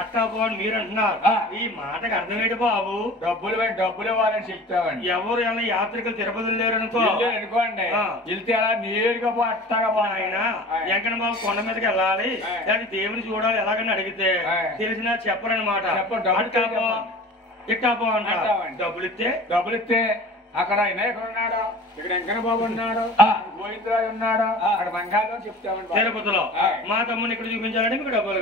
అట్టా పోని మీరు అంటున్నారు. ఈ మాటకు అర్థమేంటి బాబు? డబ్బులు ఇవ్వాలని చెప్తామండి. ఎవరు ఎలా యాత్రికులు తిరుపతి లేరు అనుకోండి, వెళ్తే అలా నేరుగా పో అట్టగా పో. ఆయన వెంకట బాబు కొండ మీదకి వెళ్ళాలి, లేదా దేవుని చూడాలి ఎలాగని అడిగితే తెలిసినా చెప్పరనమాట. ఇట్టా పో అంటారు. డబ్బులు ఇస్తే అక్కడ వినాయకుడు ఉన్నాడు, ఇక్కడ వెంకన్న బాబు ఉన్నాడు, గోవిందరాజు ఉన్నాడు, అక్కడ బంగాళం చెప్తామండి. తిరుపతిలో మా తమ్ముని ఇక్కడ చూపించాలంటే మీకు డబ్బులు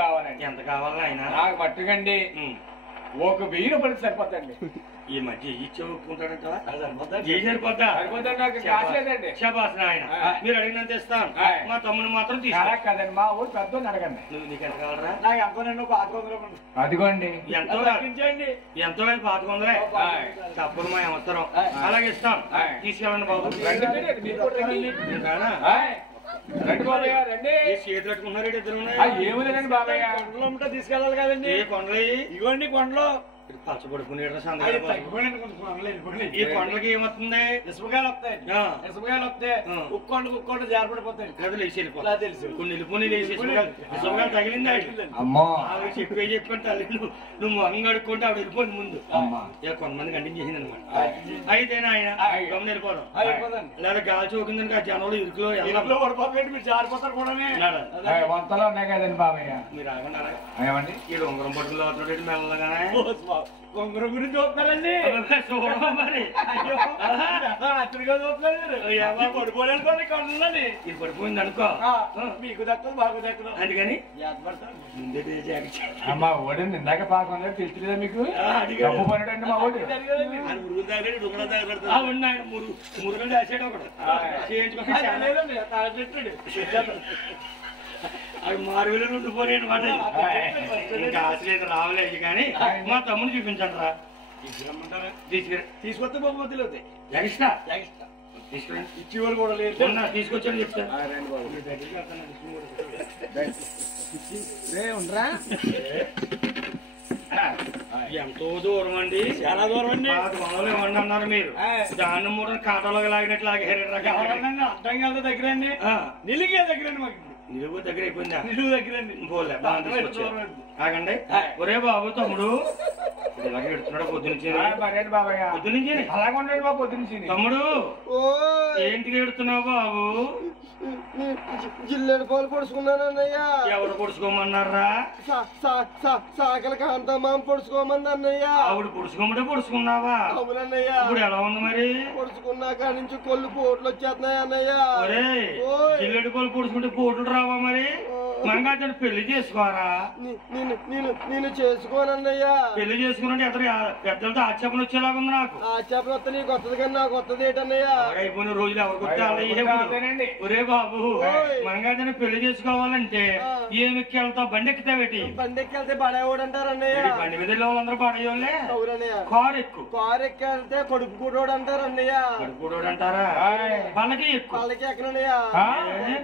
కావాలండి. ఎంత కావాలని ఆయన నాకు మట్టుకండి 1000 రూపాయలు సరిపోతండి. ఈ మధ్య ఇచ్చి ఒప్పుకుంటాడంట. శబాస్ ఆయన మీరు అడిగినంత ఇస్తాను. మా తమ్ముని మాత్రం కదండి, మా ఊరు పెద్ద అడగండి. నువ్వు నీకు ఎంత కావాలరా? అదిగోండి ఎంతో ఎంతో 500 తప్పుడు మా అవసరం. అలాగే ఇస్తాం, తీసుకెళ్ళండి బాబు. చేతులు కట్టుకుంటున్నారు ఇద్దరు. ఏముందండి బాబాయ్, కొండలో తీసుకెళ్ళాలి కదండి. ఏ కొండలు ఇవ్వండి కొండలో పచ్చబడుకునే ఈ కొండలకి ఏమవుతుంది? ఇసుమకాయలు వస్తాయి. ఇసుమకాయలు వస్తే ఉక్కొండ జారపడిపోతాయి. తెలుసు కొన్ని వెళ్ళిపోయి ఇసుమకాయలు తగిలింది. ఆవిడ చెప్పని తల్లి నువ్వు అంగడుకుంటే ఆవిడ వెళ్ళిపోయింది ముందు. కొంతమంది కంటిన్యూ చేసింది అనమాట. అయితే ఆయన గమని వెళ్ళిపోదాం, లేదా గాలి చూకుందని ఆ జనంలో ఇరుకులో పడిపోతాయి. మీరు జారిపోతారు కూడా. వంతలో ఉన్నాయి కదండి బాబాయ్. మీరు ఆగండి. ఏమండి ఈ ఉంగరం పట్టుకులు అవుతున్నాడు మెల్లగానే. కొంగరం గురించి చూస్తారండి. మరి పడిపోలేనుకోండి కొండలని. ఇది పడిపోయింది అనుకో, మీకు దక్కదు మాకు దక్కదు. అందుకని మా ఓడండి ఇందాక పాకం తెలుసులేదా మీకు? డబ్బు పడడండి మా ఓడి. ఉన్నాయి మురుగులు వేసాడు ఒకడు అవి మారువేలు ఉండిపోయి అనమాట. ఇంకా ఆశ్రయం రావలేదు కానీ మా తమ్ముని చూపించండి రా. తీసుకొస్తే బహుమతులు అవుతాయి. ఎక్స్ట్రా ఇచ్చేవాళ్ళు కూడా లేదు. తీసుకొచ్చాను చెప్తా. ఎంతో దూరం అండి, చాలా దూరం అండి. ఇవ్వండి అన్నారు మీరు. దాన్ని మూడు కాటలోకి లాగినట్లు లాగారు. అర్థం కాదు దగ్గర అండి, నిలిగే దగ్గర అండి. మాకు నిలువు దగ్గర అయిపోయిందా? నిలువు దగ్గర అండి. పోలే ఆగండి. ఒరే బాబు తమ్ముడు ఇలాగే ఎడుతున్నాడు పొద్దునుంచి. పొద్దునుంచి అలాగే ఉండండి బాబు. పొద్దునుంచి తమ్ముడు ఏంటికి ఎడుతున్నావు బాబు? జిల్లేడు పాలు పొడుచుకున్నానన్నయ్య. ఎవరు పొడుచుకోమన్నారా? సాకల కాంతమ్మ పొడుచుకోమంది అన్నయ్య. ఆవిడ పొడుచుకోమంటే పొడుచుకున్నావా? అవునన్నయ్య. ఇప్పుడు ఎలా ఉంది మరి? పొడుచుకున్నాక నుంచి కొళ్ళు పోట్లు వచ్చేస్తున్నాయి అన్నయ్య. ఒరే జిల్లేడు పాలు పొడుచుకుంటే పోట్లు రావా మరి? మంగాచని పెళ్లి చేసుకోరా? నేను చేసుకోనన్నయ్య. పెళ్లి చేసుకున్నట్టు ఎక్కడ పెద్దలతో ఆక్షేపణ వచ్చేలాగా ఉంది నాకు. ఆక్షేపణ వస్తే నీకు వస్తుంది కానీ నాకు వస్తుంది ఏంటన్నయ్య? అయిపోయిన రోజులు ఎవరు కొట్టే? ఒరే బాబు మంగాచని పెళ్లి చేసుకోవాలంటే ఏమికి వెళ్తావు? బండి ఎక్కుతావేటి? బండి ఎక్కెళ్తే బడేవాడు అంటారు అన్నయ్య. బండి మీద వాళ్ళందరూ పడేవాళ్ళే. అవునన్నయ్య. కారు ఎక్కు. కారు ఎక్కెళ్తే కడుపు కూడోడు అంటారు అన్నయ్య. కడుపు కూడోడు అంటారా? పల్లకి ఎక్కు. పల్లకి ఎక్కనన్నయ్య.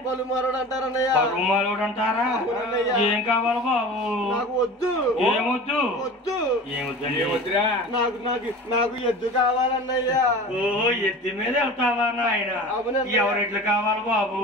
పలుమారోడు అంటారు అన్నయ్య. పలుమారోడు అంటారా? ఏం కావాలి బాబు? నాకు వద్దు. ఏమొద్దు? వద్దు. ఏమొద్దురా? నాకు ఎద్దు కావాలన్నయ్య. ఓ ఎద్దు మీద వెళ్తావా నాయన? ఎవరెట్లు కావాలి బాబు?